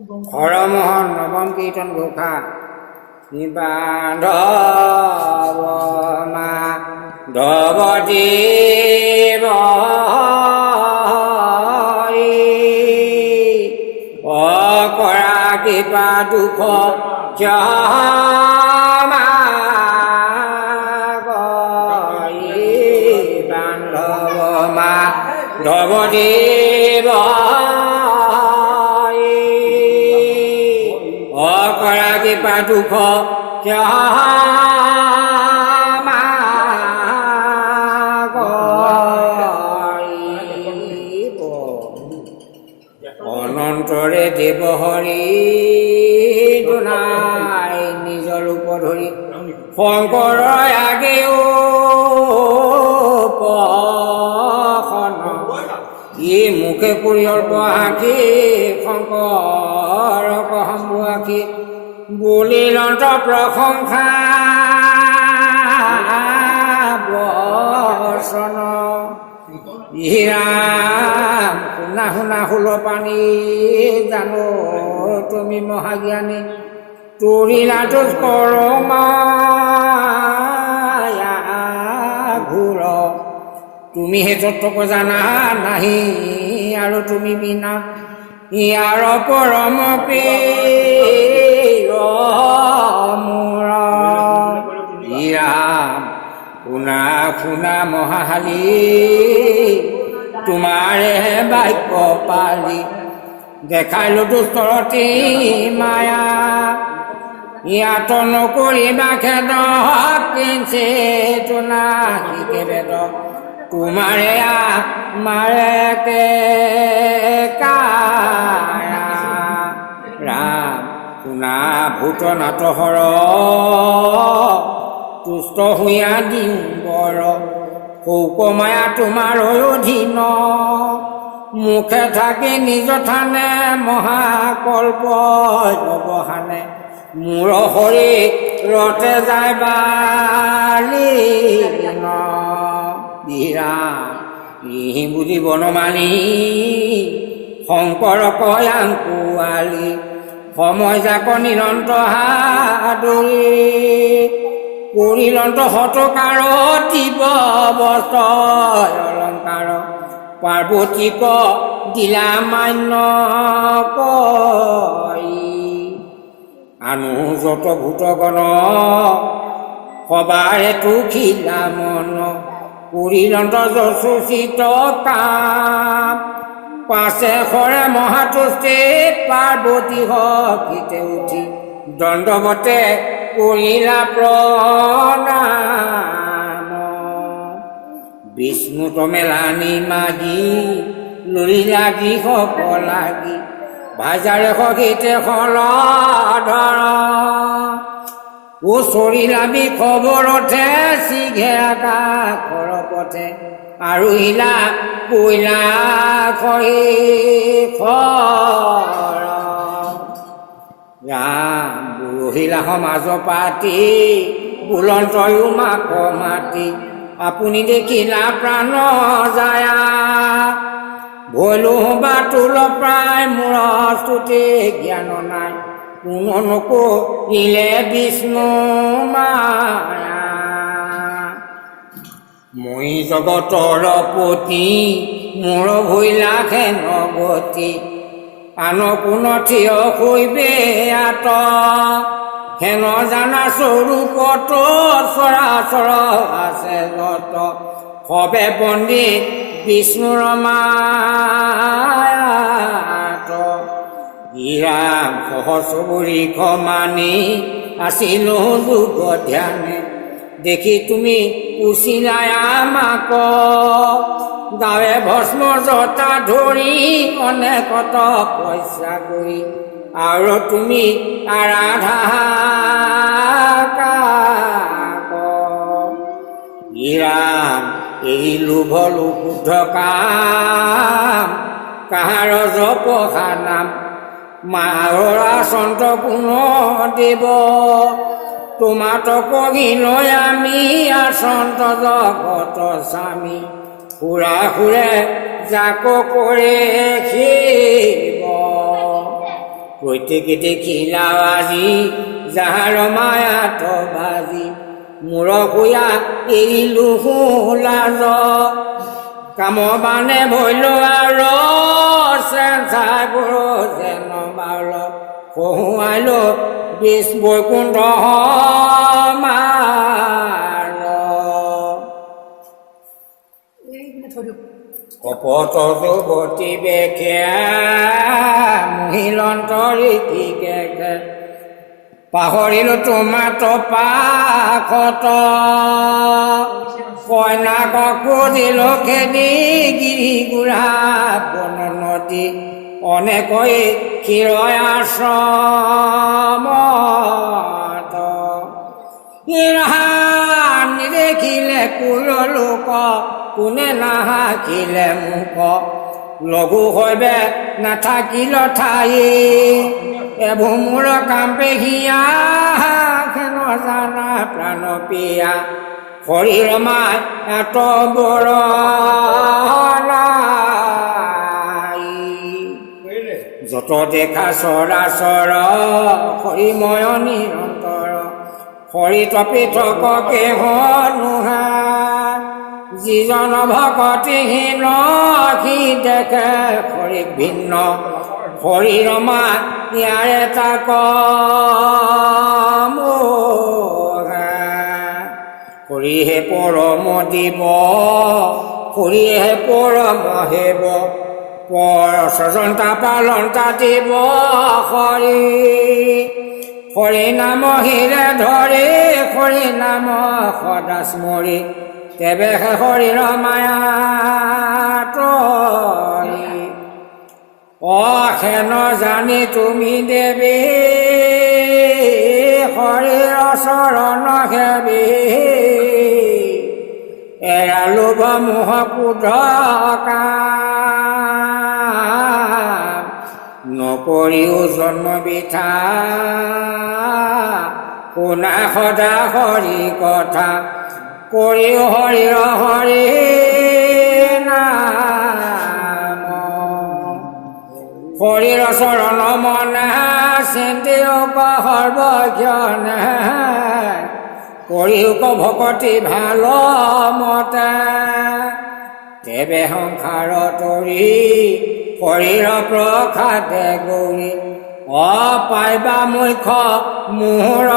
হৰমোহন নৱম কীৰ্তন ঘোষা নিবান্ধৱ মাধৱদেৱ অকৰা কৃপা দুখ ক্ষমা বান্ধৱ মাধৱদেৱ অকৰা কৃপা দুখ ক্ষমা অনন্তৰে দেৱ হৰি দুনাই নিজৰ ৰূপ ধৰি শংকৰ আগেও ই মুখে পৰিয়ল্প আঁকি শংকৰ সম্ভু আঁকি বুলিলন্ত প্ৰশংসা বচন ৰাম শুনা শুনা হুল পানী জানো তুমি মহাজ্ঞানী তৰিলা তোজ কৰমা ঘূৰ তুমি হে তত্ত্বক জানা নাহি আৰু তুমি বিনা ইয়াৰ পৰম প্ৰিয় মোৰ ৰাম শুনা শুনা মহাশালী তোমাৰে বাক্য পালি দেখাইলো দুষ্টৰতি মায়া ইয়াত নকৰিবা খেদ কিঞ্চে তোনা শিকে বেদ তোমাৰে মাৰে কে কায়া ৰাম শুনা ভূত নাটহৰ তুষ্ট হৈয়া দিওঁ বৰ শৌক মায়া তোমাৰ অধীন মুখে থাকি নিজ থানে মহাকল্প অৱসানে মূৰ হৰি ৰতে যায় বালি ইহি বুলি বনমালী শংকৰ কয়াংকুৱালী সময় যাক নিৰন্ত হাদৰি পৰিলন্ত হতকাৰ দিব বস্ত্ৰ অলংকাৰ পাৰ্বতীক দিলা মান্য আনু যত ভূতগণ সবাৰে তুখিলা মন পৰিলন্ত যশোচিত কাম পাছে সৰে মহাতুষ্টি পাৰ্বতী হকিতে উঠি দণ্ডৱতে কৰিলা প্ৰণাম বিষ্ণু তমেলানি মাগি লৰিলা গৃহ লাগি ভাজাৰে সহিতে সলধৰ ওচৰিলাবি খবৰতে চিঘে আকাশৰ পথে আৰু হিলা কইলা ৰাম বুৰহিলা সমাজ পাতি বুলন্তয়ো মাক মাতি আপুনি দেখিলা প্ৰাণ যায়া ভৈলো বাতুল প্ৰায় মূৰ স্তুতি জ্ঞান নাই কোনো নকৰিলে বিষ্ণু মায়া মই জগতৰ পতি মোৰ ভৈলা খেন গতি আন কোন থিয় হৈবে আত হেন জানা স্বৰূপত চৰাচৰ আছে যত সবে বন্দী বিষ্ণুৰ মায়াত ৰাম সহস্ৰবৰী মানি আছিলো যোগ ধ্যানে দেখি তুমি উচিলাই আমাক গাৱে ভস্ম জতা ধৰি অনেকত পইচা কৰি আৰু তুমি আৰাধা ৰাম এই লোভ লোকুদ্ধ কাম কাহাৰ জপহা নাম মাহৰা সন্ত কোন দেৱ তোমাতক গিলৈ আমি আচন্ত জগত স্বামী খুৰা খুৰে যাক কৰে শিৱ প্ৰত্যেকে দেখিলা আজি যাহাৰ মায়াত বাজি মূৰ কুয়া এৰিলো লাজ কাম বানে ভৈল আৰু চেঁচা গুৰু যেন বাল কহুৱাইল বিষ বৈকুণ্ঠ কপট যুৱতী বেখেয়া মহিলন্তৰী কি গে পাহৰিলো তোমাৰ পাখত কইনাকক বুজিলো খেদি গিৰি গুঢ়া বন নদী অনেকৈ ক্ষীৰয় আশ্ৰমত নিদেখিলে কুল লোক কোনে নাহাকিলে মুখ লঘু হৈবে নাথাকিল ঠাই এভুমূৰ কাম্পে হিয়া খেন জানা প্ৰাণ পিয়া শৰীৰ মাই এত বৰ যত দেখা চৰাচৰ হৰিময় নিৰন্তৰ হৰি তপি থকে হনুহা যিজন ভকতিহীন সি দেখে হৰি ভিন্ন হৰি ৰমা ইয়াৰে তাক হৰিহে পৰম দিব হৰিহে পৰম হেব পৰ সজন্তা পালন্তা দিব হৰি হৰি নাম হিৰে ধৰি হৰি নাম সদা স্মৰি তেবেহে হৰিৰ মায়া অখেন জানি তুমি দেৱী হৰিৰ চৰণ সেবী এৰা লোভ মোহ ক্ৰোধ কাম নকৰিও জন্ম বৃথা শুনা সদা হৰি কথা কৰিও হৰিৰ হৰি নাম হৰিৰ চৰণ মনে চিন্তিও সৰ্বজ্ঞনে কৰিও ভকতি ভাল মতে তেবে সংসাৰ তৰি হৰিৰ প্ৰসাদে গৌৰী অপাইবা মুখ্য মোহৰ